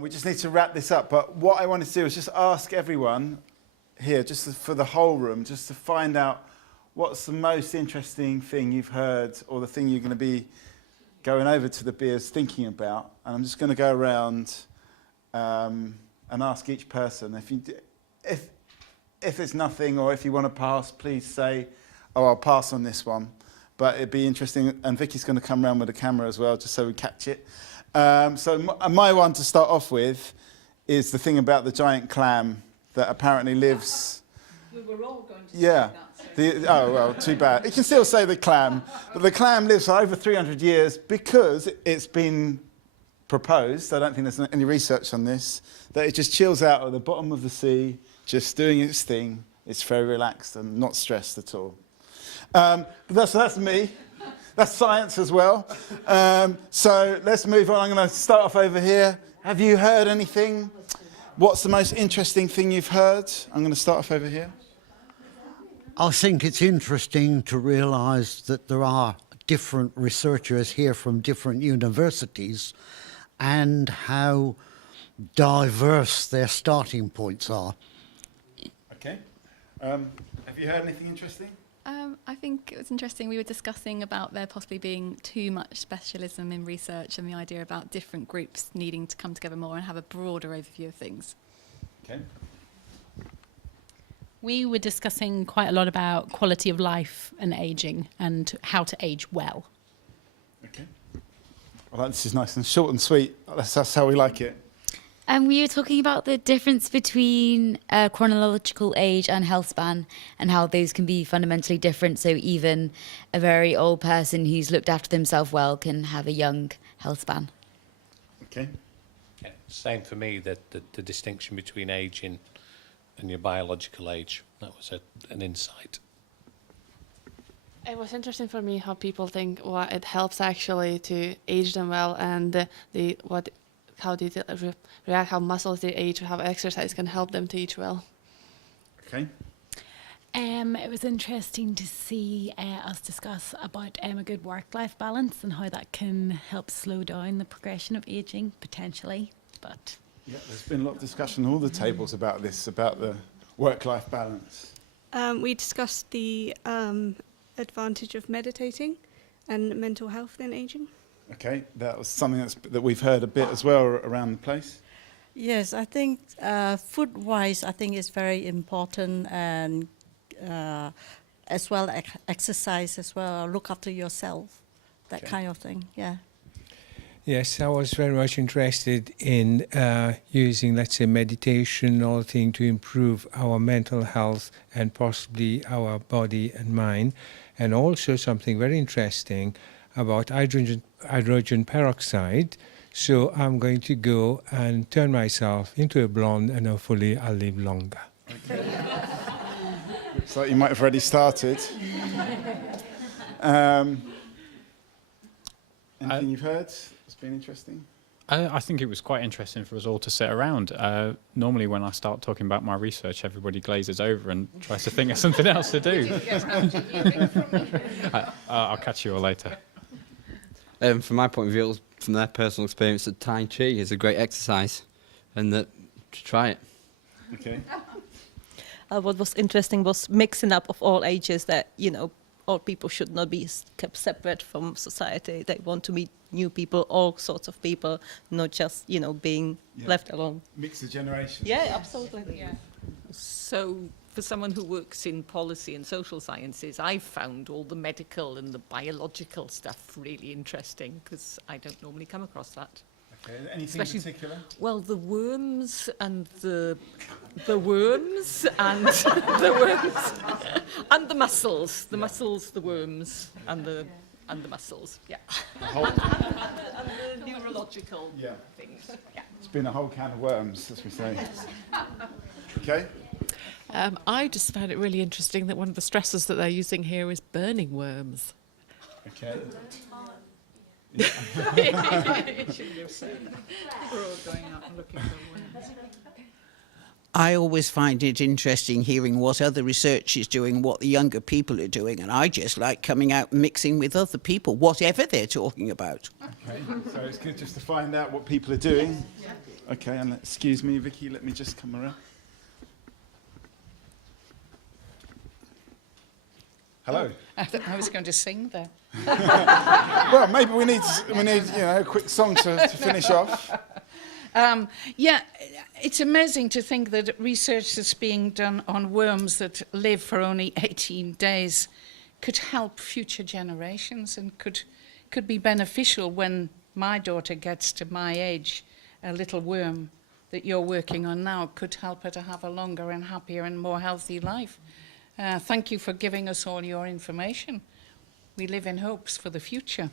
We just need to wrap this up, but what I wanted to do is just ask everyone here, just for the whole room, just to find out what's the most interesting thing you've heard or the thing you're going to be going over to the beers thinking about. And I'm just going to go around and ask each person. If it's nothing, or if you want to pass, please say, oh, I'll pass on this one. But it'd be interesting, and Vicky's going to come around with a camera as well, just so we catch it. So my one to start off with is the thing about the giant clam that apparently lives... We were all going to say that. Oh, well, too bad. You can still say the clam. But the clam lives for over 300 years because it's been proposed, I don't think there's any research on this, that it just chills out at the bottom of the sea, just doing its thing. It's very relaxed and not stressed at all. But that's me. That's science as well. So let's move on. I'm going to start off over here. Have you heard anything? What's the most interesting thing you've heard? I'm going to start off over here. I think it's interesting to realise that there are different researchers here from different universities and how diverse their starting points are. Okay. Have you heard anything interesting? I think it was interesting. We were discussing about there possibly being too much specialism in research and the idea about different groups needing to come together more and have a broader overview of things. Okay. We were discussing quite a lot about quality of life and ageing and how to age well. Okay. Well, this is nice and short and sweet. That's how we like it. We were talking about the difference between chronological age and health span and how those can be fundamentally different. So even a very old person who's looked after themselves well can have a young health span. Okay. Yeah, same for me, that the distinction between aging and your biological age. That was an insight. It was interesting for me how people think it helps actually to age them well, and how they react, how muscles they age, how exercise can help them to age well. Okay. It was interesting to see us discuss about a good work-life balance and how that can help slow down the progression of ageing, potentially. But yeah, there's been a lot of discussion on all the tables about this, about the work-life balance. We discussed the advantage of meditating and mental health in ageing. Okay, that was something that we've heard a bit as well around the place. Yes, I think food-wise, I think it's very important, and as well exercise as well, look after yourself, that kind of thing, yeah. Yes, I was very much interested in using, let's say, meditation or thing to improve our mental health and possibly our body and mind, and also something very interesting about hydrogen peroxide. So I'm going to go and turn myself into a blonde, and hopefully I'll live longer. Okay. Looks like you might have already started. Anything you've heard that's been interesting? I think it was quite interesting for us all to sit around. Normally when I start talking about my research, everybody glazes over and tries to think of something else to do. I'll catch you all later. From my point of view, from their personal experience, that Tai Chi is a great exercise, and that to try it. Okay. What was interesting was mixing up of all ages, that, you know, all people should not be kept separate from society. They want to meet new people, all sorts of people, not just, you know, being left alone. Mix the generations. Yeah, absolutely. Yeah. So for someone who works in policy and social sciences, I found all the medical and the biological stuff really interesting, because I don't normally come across that. Okay, anything in particular? Well, the worms and the worms and the worms and the muscles, the muscles, the worms and the muscles. Yeah. And the neurological things. Yeah. It's been a whole can of worms, as we say. Okay. I just found it really interesting that one of the stressors that they're using here is burning worms. Okay. We're all going out and looking for worms. I always find it interesting hearing what other research is doing, what the younger people are doing, and I just like coming out and mixing with other people, whatever they're talking about. Okay, so it's good just to find out what people are doing. Okay, and excuse me, Vicky, let me just come around. Hello. I was going to sing there. Well, maybe we need a quick song to finish off. Yeah, it's amazing to think that research that's being done on worms that live for only 18 days could help future generations and could be beneficial when my daughter gets to my age. A little worm that you're working on now could help her to have a longer and happier and more healthy life. Thank you for giving us all your information. We live in hopes for the future.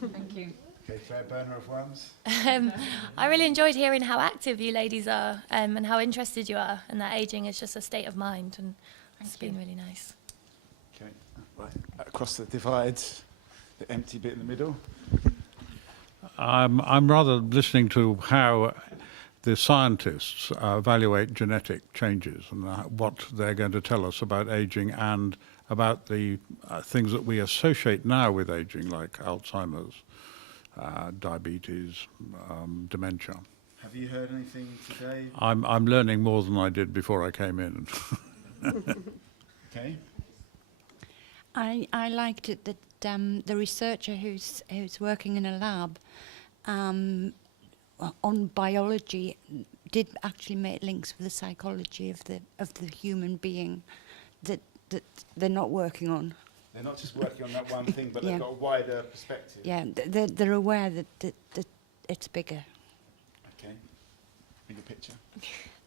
Thank you. Okay, Claire, burner of worms. I really enjoyed hearing how active you ladies are and how interested you are, and that ageing is just a state of mind, and it's been really nice. Okay, right, across the divide, the empty bit in the middle. I'm rather listening to how the scientists evaluate genetic changes and what they're going to tell us about aging and about the things that we associate now with aging, like Alzheimer's, diabetes, dementia. Have you heard anything today? I'm learning more than I did before I came in. Okay. I liked it that the researcher who's working in a lab on biology did actually make links with the psychology of the human being that they're not working on. They're not just working on that one thing, but they've got a wider perspective. Yeah, they're aware that it's bigger. Okay, bigger picture.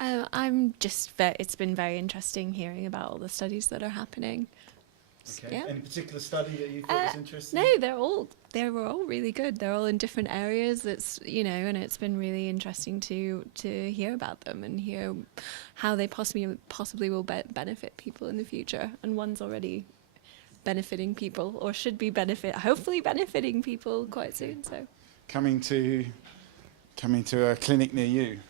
It's been very interesting hearing about all the studies that are happening. Okay. Yeah. Any particular study that you thought was interesting? No, they were all really good. They're all in different areas. And it's been really interesting to hear about them and hear how they possibly will benefit people in the future. And one's already benefiting people, or should be hopefully benefiting people quite soon. So coming to a clinic near you.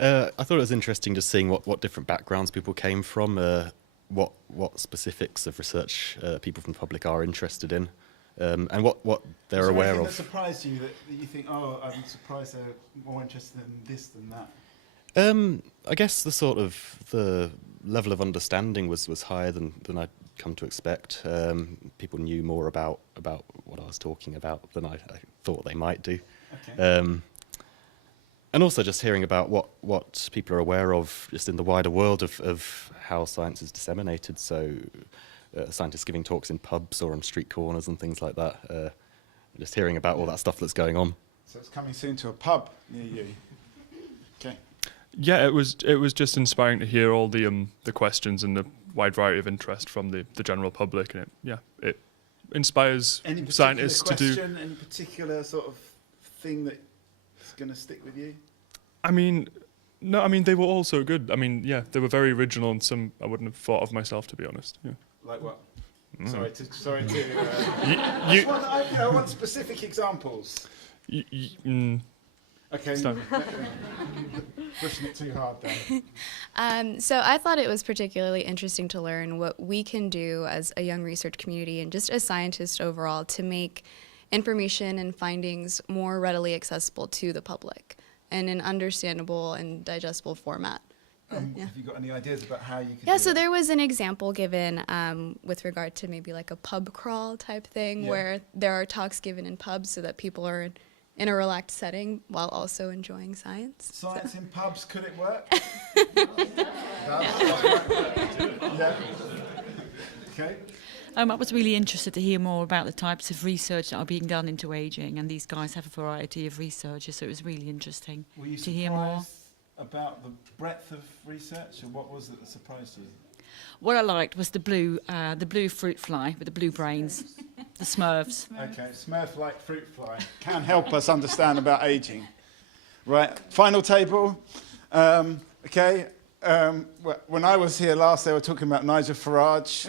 I thought it was interesting just seeing what different backgrounds people came from, what specifics of research people from the public are interested in, and what they're aware of. That surprised you that you think, oh, I'm surprised they're more interested in this than that? I guess the level of understanding was higher than I'd come to expect. People knew more about what I was talking about than I thought they might do. Okay. And also just hearing about what people are aware of just in the wider world of how science is disseminated. So scientists giving talks in pubs or on street corners and things like that. Just hearing about all that stuff that's going on. So it's coming soon to a pub near you. Okay. Yeah, it was just inspiring to hear all the questions and the wide variety of interest from the general public, and it inspires scientists to do. Any particular sort of thing that's going to stick with you? They were all so good. They were very original, and some I wouldn't have thought of myself, to be honest. Yeah. Like what? Mm. Sorry to. I want specific examples. Okay. Pushing it too hard then. So I thought it was particularly interesting to learn what we can do as a young research community and just as scientists overall to make information and findings more readily accessible to the public in an understandable and digestible format. Have you got any ideas about how you could Yeah, so there was an example given with regard to maybe like a pub crawl type thing where there are talks given in pubs so that people are in a relaxed setting while also enjoying science. Science in pubs, could it work? Yeah. Okay. I was really interested to hear more about the types of research that are being done into ageing, and these guys have a variety of researchers, so it was really interesting to hear more. About the breadth of research, or what was it that surprised you? What I liked was the blue fruit fly with the blue brains, the Smurfs. Okay, Smurf-like fruit fly can help us understand about ageing. Right, final table. Okay. When I was here last, they were talking about Nigel Farage.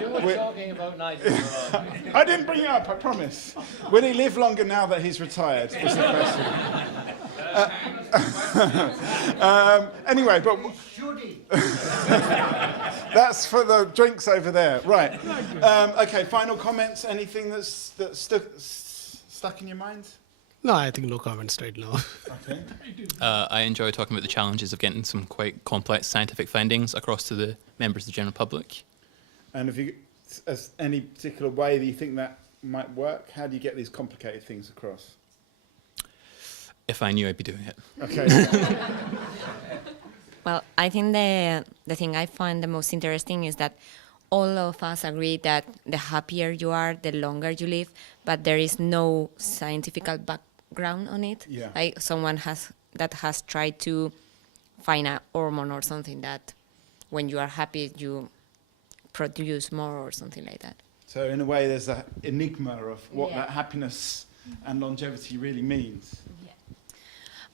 You were talking about Nigel Farage. I didn't bring it up, I promise. Will he live longer now that he's retired? Was the question. Anyway, but that's for the drinks over there. Right. Okay, final comments? Anything that's stuck in your mind? No, I think no comments right now. Okay. I enjoy talking about the challenges of getting some quite complex scientific findings across to the members of the general public. And have you, as any particular way that you think that might work? How do you get these complicated things across? If I knew, I'd be doing it. Okay. Well, I think the thing I find the most interesting is that all of us agree that the happier you are, the longer you live, but there is no scientific background on it. Yeah. Like someone that has tried to find a hormone or something that when you are happy, you produce more or something like that. So in a way, there's that enigma of what that happiness and longevity really means.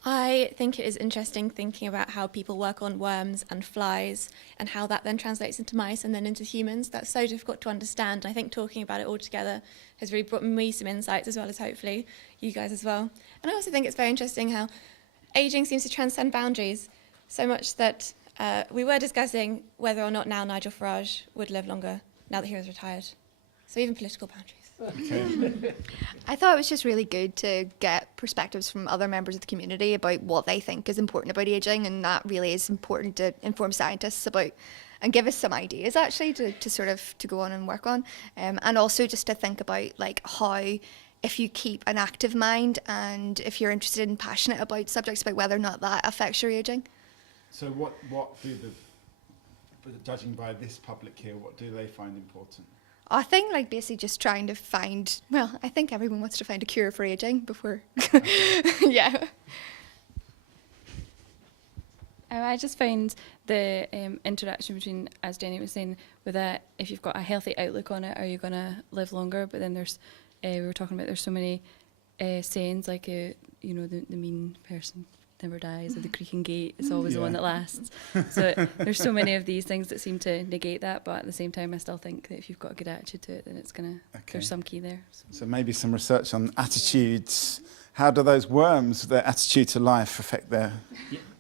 I think it is interesting thinking about how people work on worms and flies and how that then translates into mice and then into humans. That's so difficult to understand. I think talking about it all together has really brought me some insights, as well as hopefully you guys as well. And I also think it's very interesting how ageing seems to transcend boundaries so much that we were discussing whether or not now Nigel Farage would live longer now that he was retired. So even political boundaries. Okay. I thought it was just really good to get perspectives from other members of the community about what they think is important about ageing, and that really is important to inform scientists about and give us some ideas actually to sort of to go on and work on, and also just to think about like how, if you keep an active mind and if you're interested and passionate about subjects, about whether or not that affects your ageing. So what do judging by this public here, what do they find important? I think like basically just trying to find, well, I think everyone wants to find a cure for ageing before, yeah. I just find the interaction between, as Jenny was saying, with that, if you've got a healthy outlook on it, are you going to live longer? But then there's, we were talking about, there's so many sayings like, you know, the mean person never dies, or the creaking gate is always the one that lasts. So there's so many of these things that seem to negate that, but at the same time I still think that if you've got a good attitude to it, then it's gonna, there's some key there. So maybe some research on attitudes. How do those worms, their attitude to life, affect their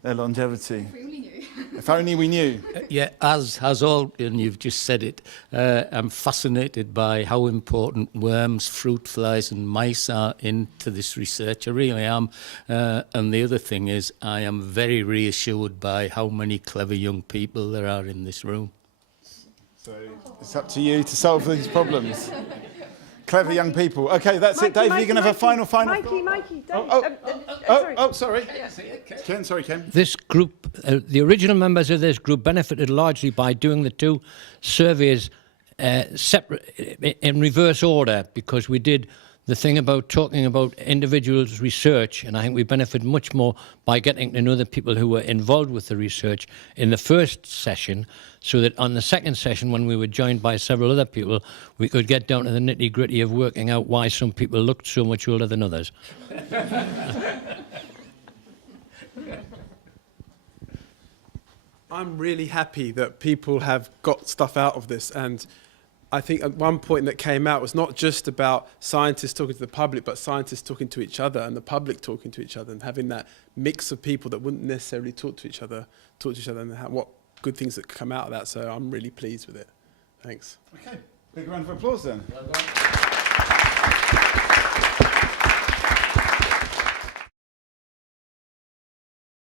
longevity? If we only knew. If only we knew. Yeah, as all, and you've just said it, I'm fascinated by how important worms, fruit flies and mice are into this research. I really am. And the other thing is, I am very reassured by how many clever young people there are in this room. So it's up to you to solve these problems. Clever young people. Okay, that's it. Dave, you're going to have a final. Mikey, Sorry. Ken, sorry, Ken. This group, the original members of this group benefited largely by doing the two surveys separate in reverse order, because we did the thing about talking about individuals' research, and I think we benefit much more by getting to know the people who were involved with the research in the first session, so that on the second session, when we were joined by several other people, we could get down to the nitty-gritty of working out why some people looked so much older than others. I'm really happy that people have got stuff out of this, and I think at one point that came out was not just about scientists talking to the public, but scientists talking to each other and the public talking to each other, and having that mix of people that wouldn't necessarily talk to each other, and what good things that could come out of that. So I'm really pleased with it. Thanks. Okay, big round of applause then. Well done.